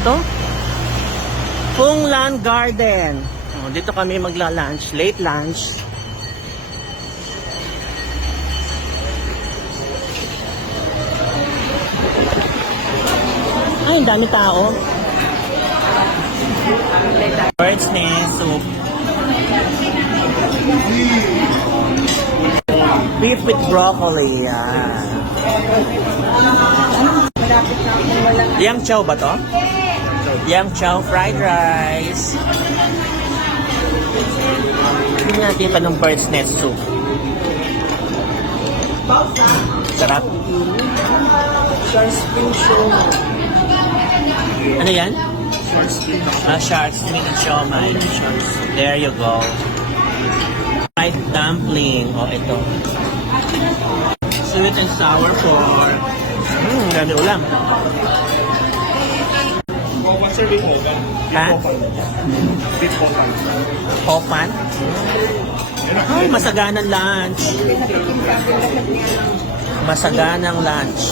Ito? Punglan Garden. Oh, dito kami magla-lunch, late lunch. Ay, ang dami tao. Bird's nest soup. Beef with broccoli. Yan. Yang chow ba to? Yang chow fried rice. Tingnan natin pa ng bird's nest soup. Sarap. Ano yan? Shark fin and siomai. There you go. Fried dumpling. O, ito. Sweet and sour pork. Dami ulam. What's your big hole? Ha? Big hole. Hopan? Ay, masaganang lunch. Masaganang lunch.